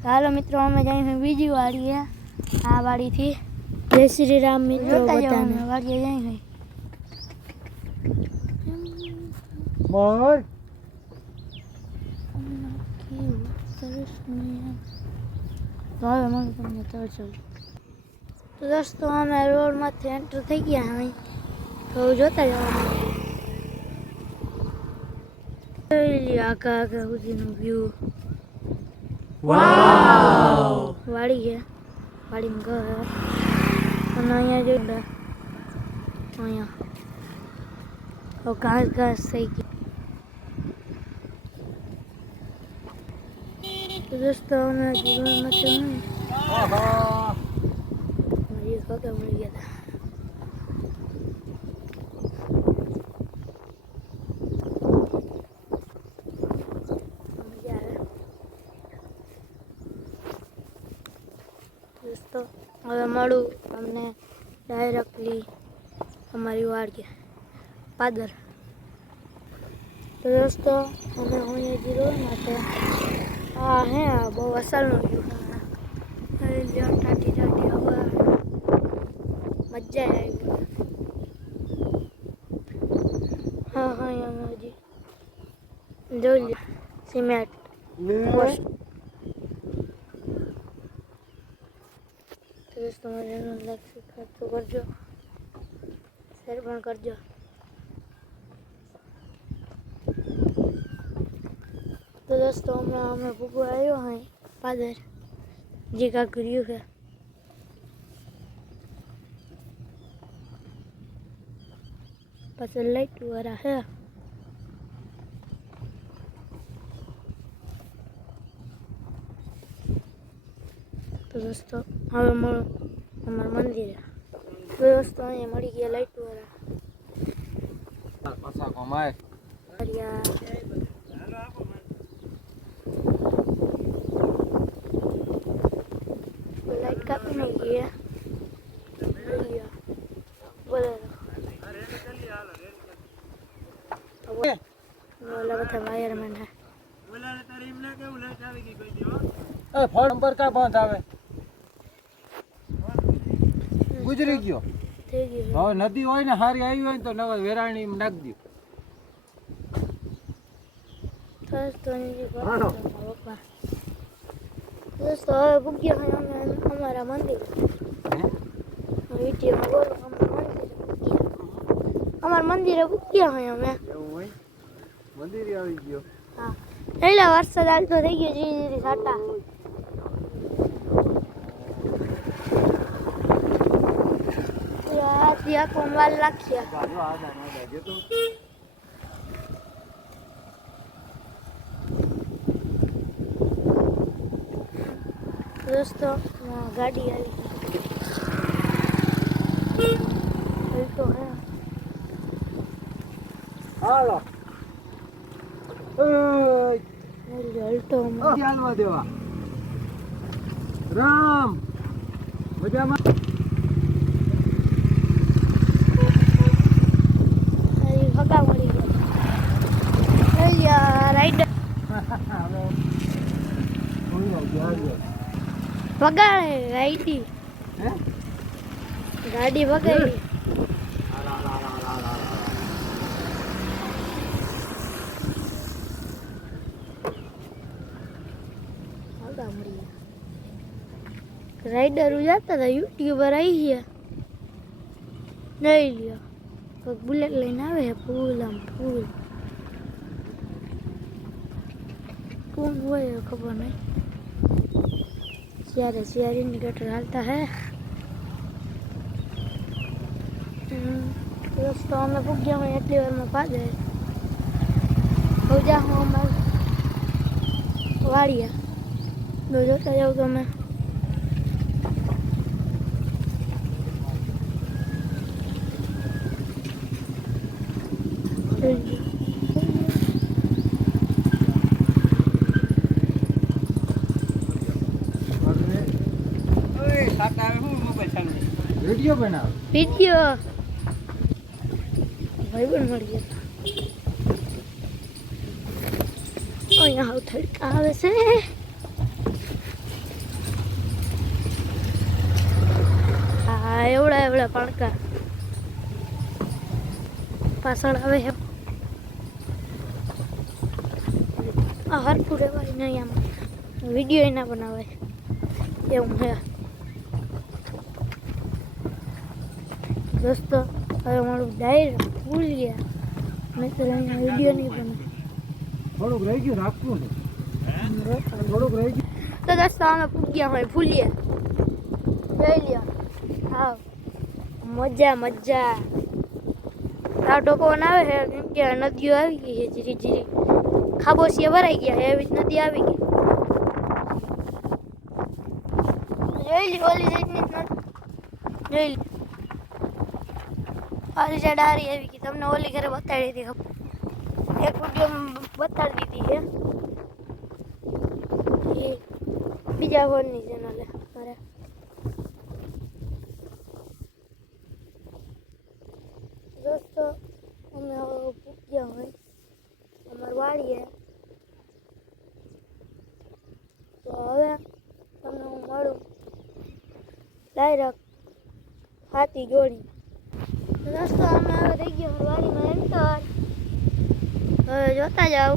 હાલો મિત્રો અમે જઈએ બીજી વાડીએ આ વાડીથી જય શ્રી રામ મિત્રો બધાને વાડીએ જઈએ મોર સરસ હવે મને તમને તો દોસ્તો અમે રોડમાંથી એન્ટર થઈ ગયા હવે તો જોતા જવાનું આખા આખા સુધીનું વ્યૂ વાવ વાડી છે વાડીમાં ઘર અને અહીંયા જોઈ અહીંયા ઘાસ ઘાસ થઈ ગઈ તો દોસ્તો અમે જીવનમાંથી મારી કાકા મળી ગયા હતા દોસ્તો હવે મળું અમને ડાયરેક્ટલી અમારી વાડીએ પાદર તો દોસ્તો અમે અહીંયા જીરો માટે હા હે બહુ અસલનો વ્યૂ ટાટી ટાટી હવે મજા આવી હા હા અમે હજી જોઈ લે સિમેન્ટ પોસ્ટ દોસ્તો મને લાઈક સબસ્ક્રાઇબ તો કરજો શેર પણ કરજો તો દોસ્તો હમણાં અમે ભૂગો આવ્યો હોય પાદર જે કાંક રહ્યું છે પછી લાઈટ વાળા છે તો દોસ્તો હવે મળો અમારા મંદિરે તો દોસ્તો અહીંયા મળી ગયા લાઈટ વાળા પાછા કમાય લાઈટ કાપી નહીં ગયા બોલો ઓલા બધા વાયરમેન હે ફોન નંબર કા બંધ આવે ગુજરી ગયો થઈ ગયું હવે નદી હોય ને હારી આવી હોય ને તો નવા વેરાણી નાખી દોસ્તો હવે ભૂગ્યા હોય અમે અમારા મંદિર વિડીયોમાં બોલો અમારા મંદિરે ભૂગ્યા હોય અમે એવું હોય મંદિરે આવી ગયો હા એટલે વરસાદ આવતો થઈ ગયો ધીરે ધીરે સાટા ત્યાં કોમવાલ લાખ્યા દોસ્તો ગાડી આવી તો હે હાલો અલ્ટો ચાલવા દેવા રામ મજામાં ફગા મળી ગયા રાઈડર વગાડે રાઈડી ગાડી વગાડી રાઈડર જતા હતા યુટ્યુબર આવી ગયા લઈ લ્યો કોઈક બુલેટ લઈને આવે ફૂલ આમ ફૂલ કોણ હોય ખબર નહીં ત્યારે શિયાળીની ગટર હાલતા હે દોસ્તો અમે પૂગ્યા હોય એટલી વારમાં પાદર હવે જા હું અમારે વાળીયા તો જોતા જાવ તમે વિડિયો બનાવ વિડિયો ભાઈ પણ મળી ગયા અહીંયા હાવ તડકા આવે છે એવડા પાણકા પાછળ આવે છે આ હરખું રહેવાય નહીં આમાં વિડીયો એના બનાવે એવું છે દોસ્તો હવે મારું ડાયરેક્ટ ફૂલ ગયા મેં તો અહીંયા વિડીયો નહીં બનાવે થોડુંક રહી ગયું રાખવું છે થોડુંક રહી ગયું તો દોસ્તો અમે પૂગ્યા હોય ફૂલિયા જોઈ લ્યો હા મજા મજા ટાઢો પવન આવે છે કેમ કે નદીઓ આવી ગઈ છે ધીરે ધીરે ખાબોચિયા ભરાઈ ગયા છે એવી જ નદી આવી ગઈ જોઈ લ્યો ઓલી સાઈડની જ નદી જોઈ લ્યો ઓલી સાઈડ હારી આવી ગઈ તમને ઓલી ઘરે બતાડી હતી ખબર એક વિડીયો બતાડી દીધી છે એ બીજા ફોનની ચેનલે મારે દોસ્તો અમે હવે પૂગ્યા હોય અમારી વાડીએ તો હવે તમને હું મળું ડાયરેક્ટ હાથી જોડી દોસ્તો અમે હવે થઈ ગયા વાડીમાં એન્ટર હવે જોતા જાઓ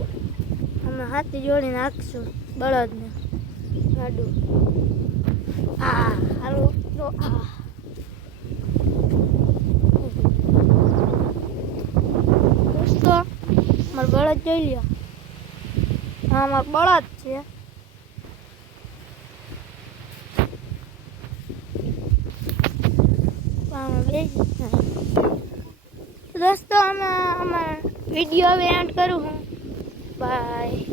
અમે હાથી જોડીને નાખશું બળદને ગાડું હાલો તો દોસ્તો મારો બળદ જોઈ લ્યો હા મારો બળદ છે દોસ્તો અમે વિડીયો હવે એન્ડ કરું હું બાય